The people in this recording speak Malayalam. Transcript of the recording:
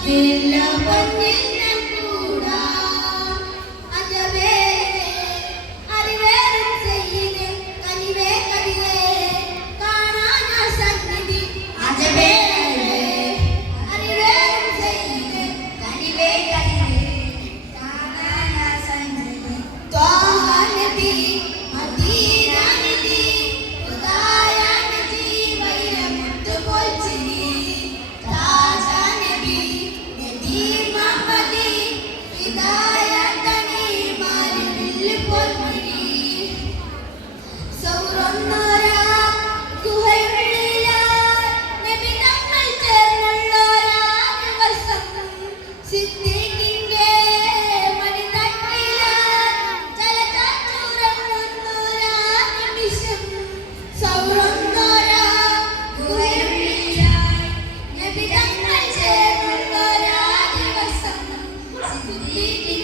പതിരില്ല